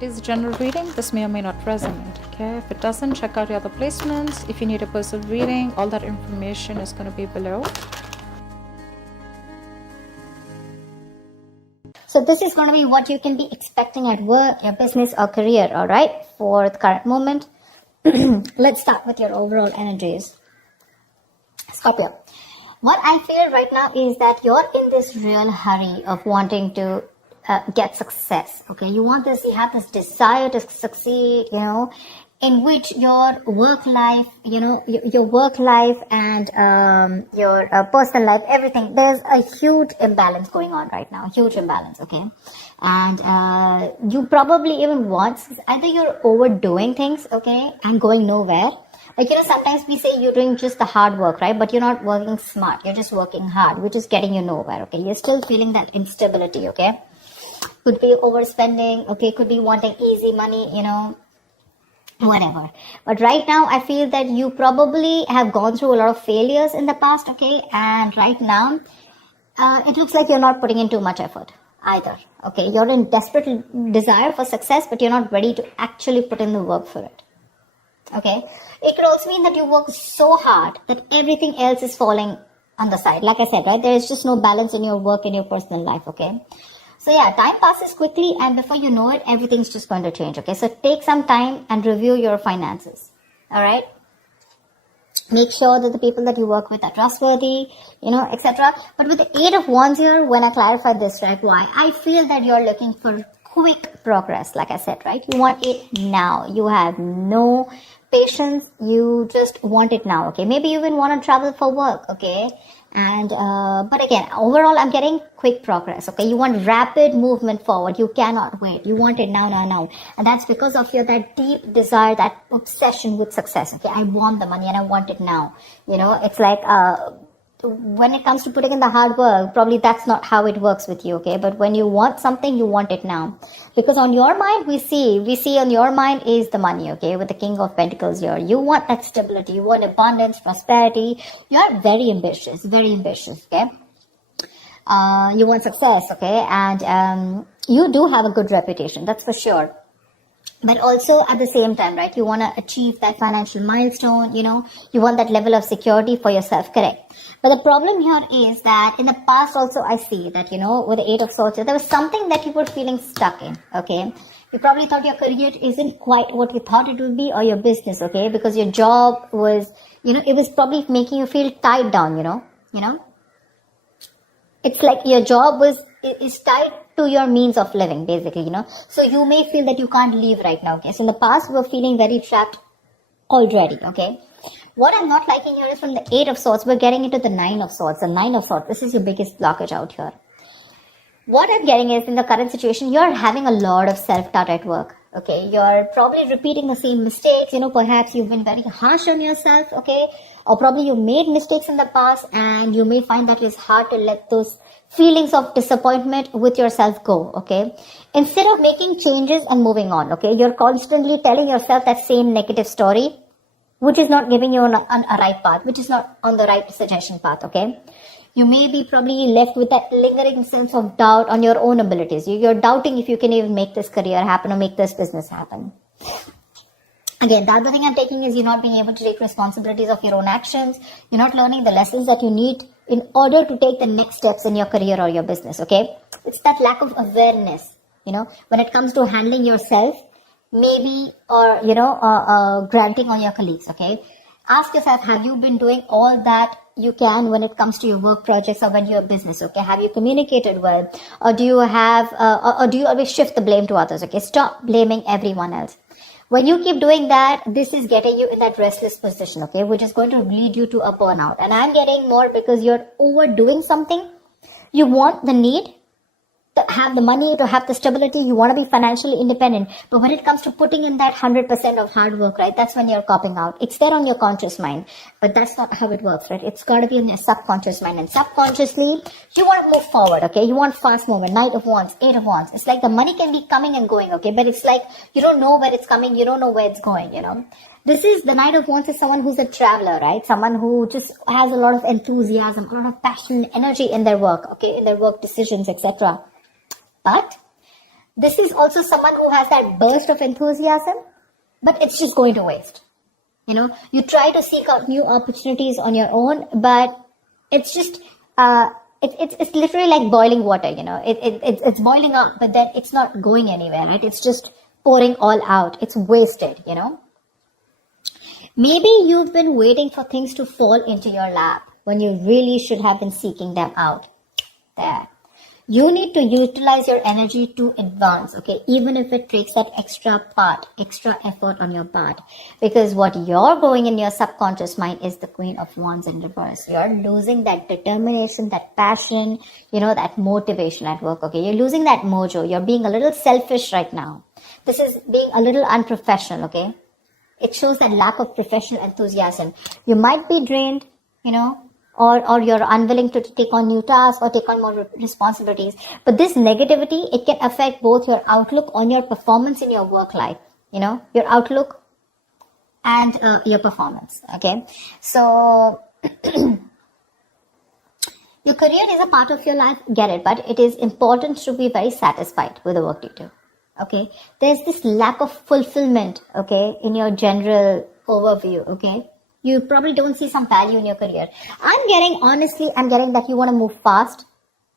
It is a general reading. This may or may not resonate. Okay, if it doesn't, check out your other placements. If you need a personal reading, all that information is going to be below. So this is going to be what you can be expecting at work, your business or career, all right, for the current moment. Let's start with your overall energies. Scorpio, what I feel right now is that you're in this real hurry of wanting to get success. Okay, you have this desire to succeed, in which your work life, your work life and your personal life, everything, there's a huge imbalance going on right now, huge imbalance, okay? And you probably even want, either you're overdoing things, okay, and going nowhere. Like, sometimes we say you're doing just the hard work, right? But you're not working smart, you're just working hard, which is getting you nowhere, okay? You're still feeling that instability, okay? Could be overspending, okay, could be wanting easy money, whatever. But right now, I feel that you probably have gone through a lot of failures in the past, okay? And right now, it looks like you're not putting in too much effort either, okay? You're in desperate desire for success, but you're not ready to actually put in the work for it, okay? It could also mean that you work so hard that everything else is falling on the side. Like I said, right? There is just no balance in your work and your personal life, okay? So yeah, time passes quickly and before you know it, everything's just going to change, okay? So take some time and review your finances, all right? Make sure that the people that you work with are trustworthy, etc. But with the Eight of Wands here, when I clarify this, right, why? I feel that you're looking for quick progress, like I said, right? You want it now. You have no patience. You just want it now, okay? Maybe you even want to travel for work, okay? And but again, overall, I'm getting quick progress, okay? You want rapid movement forward. You cannot wait. You want it now. And that's because of that deep desire, that obsession with success, okay? I want the money and I want it now. It's like when it comes to putting in the hard work, probably that's not how it works with you, okay? But when you want something, you want it now. Because on your mind, we see on your mind is the money, okay? With the King of Pentacles here. You want that stability. You want abundance, prosperity. You're very ambitious, okay? You want success, okay? And you do have a good reputation, that's for sure. But also at the same time, right, you want to achieve that financial milestone, you want that level of security for yourself, correct? But the problem here is that in the past also I see that, with the Eight of Swords, there was something that you were feeling stuck in, okay? You probably thought your career isn't quite what you thought it would be, or your business, okay? Because your job was, it was probably making you feel tied down, It's like your job is tied to your means of living, basically, So you may feel that you can't leave right now, okay? So in the past, we were feeling very trapped already, okay? What I'm not liking here is from the Eight of Swords, we're getting into the Nine of Swords. The Nine of Swords, this is your biggest blockage out here. What I'm getting is, in the current situation, you're having a lot of self-doubt at work, okay? You're probably repeating the same mistakes, perhaps you've been very harsh on yourself, okay? Or probably you made mistakes in the past and you may find that it's hard to let those feelings of disappointment with yourself go, okay? Instead of making changes and moving on, okay? You're constantly telling yourself that same negative story, which is not giving you on a right path, which is not on the right suggestion path, okay? You may be probably left with that lingering sense of doubt on your own abilities. You're doubting if you can even make this career happen or make this business happen. Again, the other thing I'm taking is you're not being able to take responsibilities of your own actions. You're not learning the lessons that you need in order to take the next steps in your career or your business, okay? It's that lack of awareness, when it comes to handling yourself, maybe, or, granting on your colleagues, okay? Ask yourself, have you been doing all that you can when it comes to your work projects or when you're business, okay? Have you communicated well? Or do you have, or do you always shift the blame to others, okay? Stop blaming everyone else. When you keep doing that, this is getting you in that restless position, okay? Which is going to lead you to a burnout. And I'm getting more because you're overdoing something. You want the need to have the money, to have the stability. You want to be financially independent. But when it comes to putting in that 100% of hard work, right, that's when you're copping out. It's there on your conscious mind. But that's not how it works, right? It's got to be in your subconscious mind. And subconsciously, you want to move forward, okay? You want fast movement. Knight of Wands, Eight of Wands. It's like the money can be coming and going, okay? But it's like you don't know where it's coming. You don't know where it's going, This is, the Knight of Wands is someone who's a traveler, right? Someone who just has a lot of enthusiasm, a lot of passion, energy in their work, okay? In their work decisions, etc. But This is also someone who has that burst of enthusiasm, but it's just going to waste. You know, you try to seek out new opportunities on your own, but it's just, it's literally like boiling water, you know, it's boiling up, but then it's not going anywhere, right? It's just pouring all out. It's wasted, you know. Maybe you've been waiting for things to fall into your lap when you really should have been seeking them out. There. You need to utilize your energy to advance, okay? Even if it takes that extra effort on your part. Because what you're going in your subconscious mind is the Queen of Wands in reverse. You're losing that determination, that passion, you know, that motivation at work, okay? You're losing that mojo. You're being a little selfish right now. This is being a little unprofessional, okay? It shows that lack of professional enthusiasm. You might be drained, you know, or you're unwilling to take on new tasks or take on more responsibilities. But this negativity, it can affect both your outlook on your performance in your work life, you know, your outlook and your performance, okay? So, your career is a part of your life, get it, but it is important to be very satisfied with the work you do. Okay, there's this lack of fulfillment, okay, in your general overview, okay. You probably don't see some value in your career. I'm getting that you want to move fast,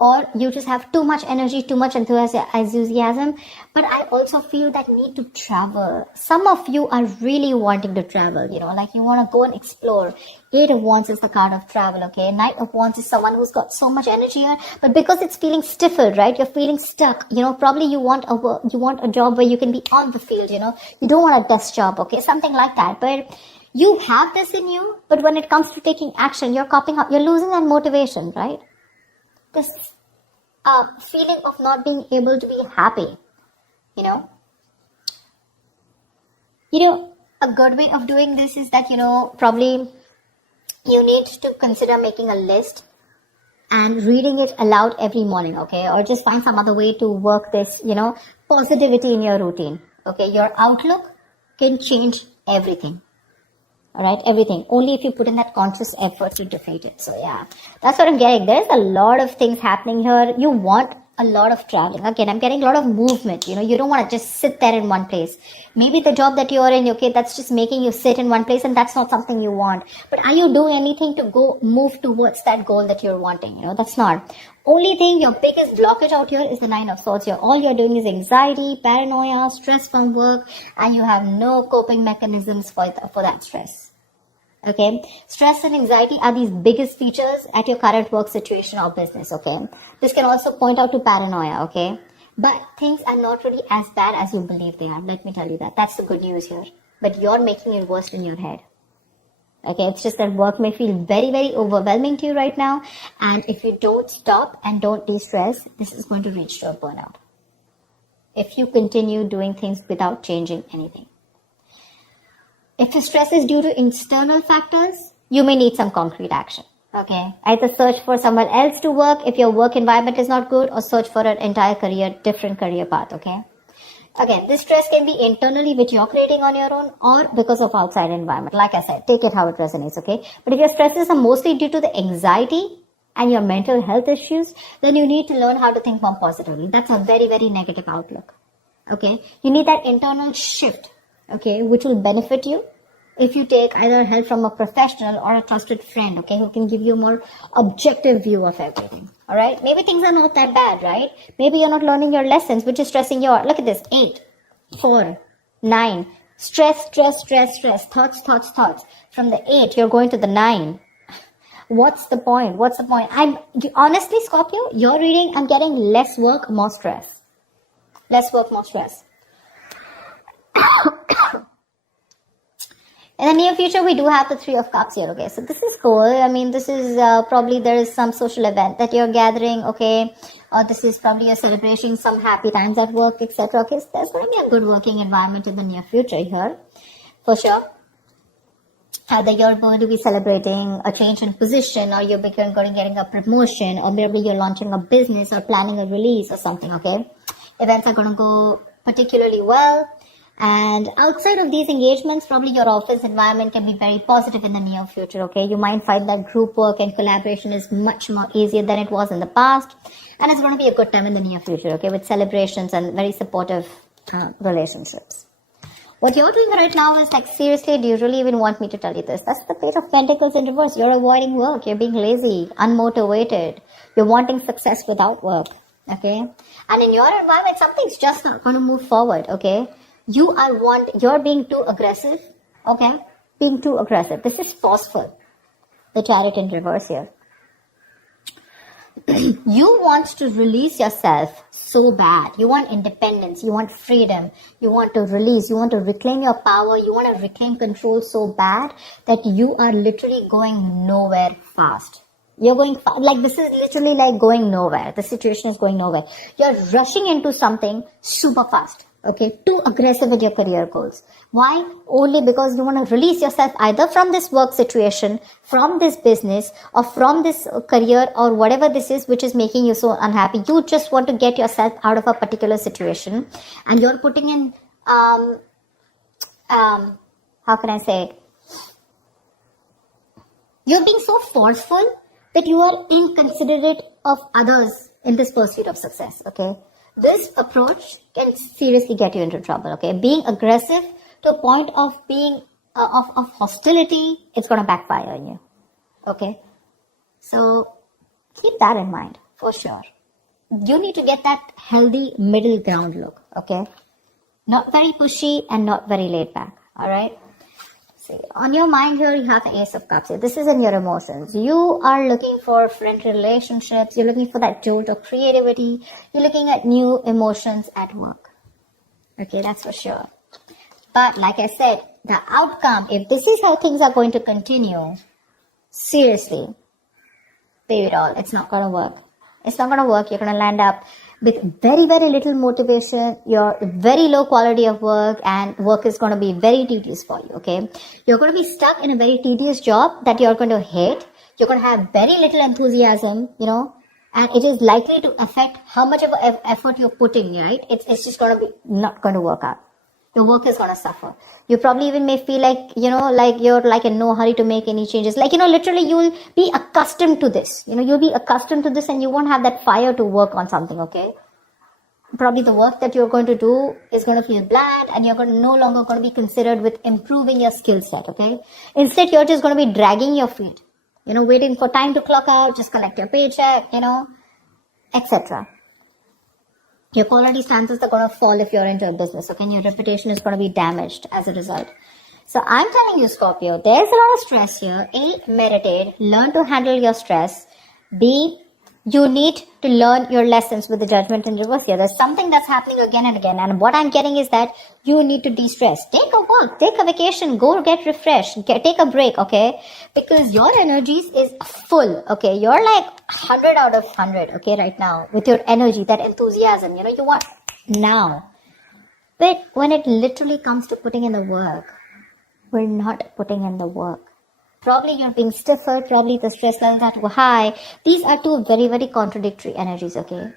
or you just have too much energy, too much enthusiasm. But I also feel that need to travel. Some of you are really wanting to travel, you know, like you want to go and explore. Eight of Wands is the card of travel, okay? Knight of Wands is someone who's got so much energy here, but because it's feeling stifled, right? You're feeling stuck, you know, probably you want a job where you can be on the field, you know? You don't want a desk job, okay? Something like that. But you have this in you, but when it comes to taking action, you're copying up, you're losing that motivation, right? This feeling of not being able to be happy, you know. A good way of doing this is that, you know, probably you need to consider making a list and reading it aloud every morning, okay? Or just find some other way to work this, you know, positivity in your routine, okay? Your outlook can change everything. All right, everything. Only if you put in that conscious effort to defeat it. So yeah, that's what I'm getting. There's a lot of things happening here. You want a lot of traveling. Again, I'm getting a lot of movement. You know, you don't want to just sit there in one place. Maybe the job that you're in, okay, that's just making you sit in one place, and that's not something you want. But are you doing anything to move towards that goal that you're wanting? You know, that's not. Only thing, your biggest blockage out here is the Nine of Swords. All you're doing is anxiety, paranoia, stress from work, and you have no coping mechanisms for that stress. Okay, stress and anxiety are these biggest features at your current work situation or business, okay? This can also point out to paranoia, okay? But things are not really as bad as you believe they are. Let me tell you that. That's the good news here. But you're making it worse in your head. Okay, it's just that work may feel very, very overwhelming to you right now. And if you don't stop and don't de-stress, this is going to reach to a burnout. If you continue doing things without changing anything. If your stress is due to external factors, you may need some concrete action. Okay. Either search for someone else to work if your work environment is not good, or search for an entire different career path. Okay. Again, this stress can be internally, which you're creating on your own, or because of outside environment. Like I said, take it how it resonates. Okay. But if your stresses are mostly due to the anxiety and your mental health issues, then you need to learn how to think more positively. That's a very, very negative outlook. Okay. You need that internal shift. Okay, which will benefit you if you take either help from a professional or a trusted friend, okay, who can give you a more objective view of everything. All right, maybe things are not that bad, right? Maybe you're not learning your lessons, which is stressing you out. Look at this: 8, 4, 9. Stress, thoughts. From the 8, you're going to the 9. What's the point? Honestly, Scorpio, you're reading, I'm getting less work, more stress. Less work, more stress. In the near future, we do have the 3 of Cups here, okay? So this is cool. I mean, this is probably there is some social event that you're gathering, okay? Or this is probably you're celebrating some happy times at work, etc. Okay, so there's going to be a good working environment in the near future here, for sure. Either you're going to be celebrating a change in position, or you're going to be getting a promotion, or maybe you're launching a business or planning a release or something, okay? Events are going to go particularly well. And outside of these engagements, probably your office environment can be very positive in the near future, okay? You might find that group work and collaboration is much more easier than it was in the past. And it's going to be a good time in the near future, okay? With celebrations and very supportive relationships. What you're doing right now is like, seriously, do you really even want me to tell you this? That's the Page of Pentacles in reverse. You're avoiding work. You're being lazy, unmotivated. You're wanting success without work, okay? And in your environment, something's just not going to move forward, okay? You're being too aggressive, okay? Being too aggressive. This is forceful. The Chariot in reverse here. You want to release yourself so bad. You want independence. You want freedom. You want to release. You want to reclaim your power. You want to reclaim control so bad that you are literally going nowhere fast. You're going like this is literally like going nowhere. The situation is going nowhere. You're rushing into something super fast. Okay, too aggressive with your career goals. Why? Only because you want to release yourself either from this work situation, from this business, or from this career, or whatever this is which is making you so unhappy. You just want to get yourself out of a particular situation, and you're putting in how can I say it? You're being so forceful that you are inconsiderate of others in this pursuit of success. Okay. This approach can seriously get you into trouble, okay? Being aggressive to a point of being, of hostility, it's going to backfire on you, okay? So, keep that in mind, for sure. You need to get that healthy middle ground look, okay? Not very pushy and not very laid back, alright? See, on your mind here, you have the Ace of Cups here. This is in your emotions. You are looking for friendly relationships. You're looking for that jolt of creativity. You're looking at new emotions at work. Okay, that's for sure. But like I said, the outcome, if this is how things are going to continue, seriously, baby doll, it's not going to work. It's not going to work. You're going to land up with very, very little motivation, your very low quality of work, and work is going to be very tedious for you, okay? You're going to be stuck in a very tedious job that you're going to hate. You're going to have very little enthusiasm, you know, and it is likely to affect how much of effort you're putting, right? It's just going to be not going to work out. Your work is going to suffer. You probably even may feel like, you know, like you're like in no hurry to make any changes. Like, you know, literally you'll be accustomed to this. You know, you'll be accustomed to this and you won't have that fire to work on something, okay? Probably the work that you're going to do is going to feel bland and you're no longer going to be considered with improving your skill set, okay? Instead, you're just going to be dragging your feet. You know, waiting for time to clock out, just collect your paycheck, you know, etc. Your quality standards are going to fall if you're into a business, okay? And your reputation is going to be damaged as a result. So I'm telling you, Scorpio, there's a lot of stress here. A, meditate, learn to handle your stress. B, you need to learn your lessons with the Judgment in reverse here. There's something that's happening again and again. And what I'm getting is that you need to de-stress. Take a walk, take a vacation, go get refreshed, take a break, okay? Because your energies is full, okay? You're like 100 out of 100, okay, right now. With your energy, that enthusiasm, you know, you want now. But when it literally comes to putting in the work, we're not putting in the work. Probably you're being stiffer, probably the stress levels are too high. These are two very, very contradictory energies, okay?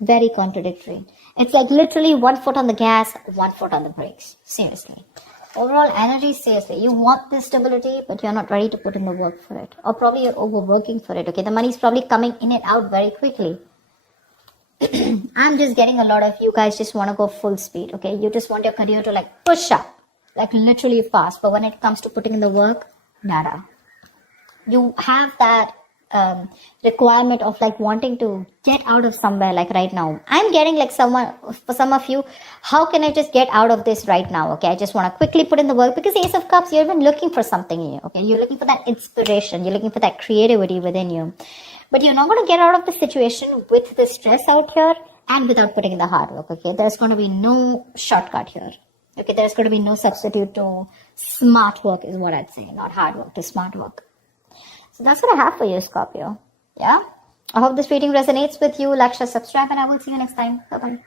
Very contradictory. It's like literally 1 foot on the gas, 1 foot on the brakes. Seriously. Overall energy, seriously. You want this stability, but you're not ready to put in the work for it. Or probably you're overworking for it, okay? The money's probably coming in and out very quickly. I'm just getting a lot of you guys just want to go full speed, okay? You just want your career to like push up, like literally fast. But when it comes to putting in the work, nada. You have that requirement of like wanting to get out of somewhere like right now. I'm getting like for some of you, how can I just get out of this right now? Okay, I just want to quickly put in the work because Ace of Cups, you're even looking for something here. Okay, you're looking for that inspiration. You're looking for that creativity within you. But you're not going to get out of the situation with the stress out here and without putting in the hard work. Okay, there's going to be no shortcut here. Okay, there's going to be no substitute to smart work is what I'd say. Not hard work, to smart work. So that's what I have for you, Scorpio. Yeah? I hope this reading resonates with you. Like, share, subscribe, and I will see you next time. Bye-bye.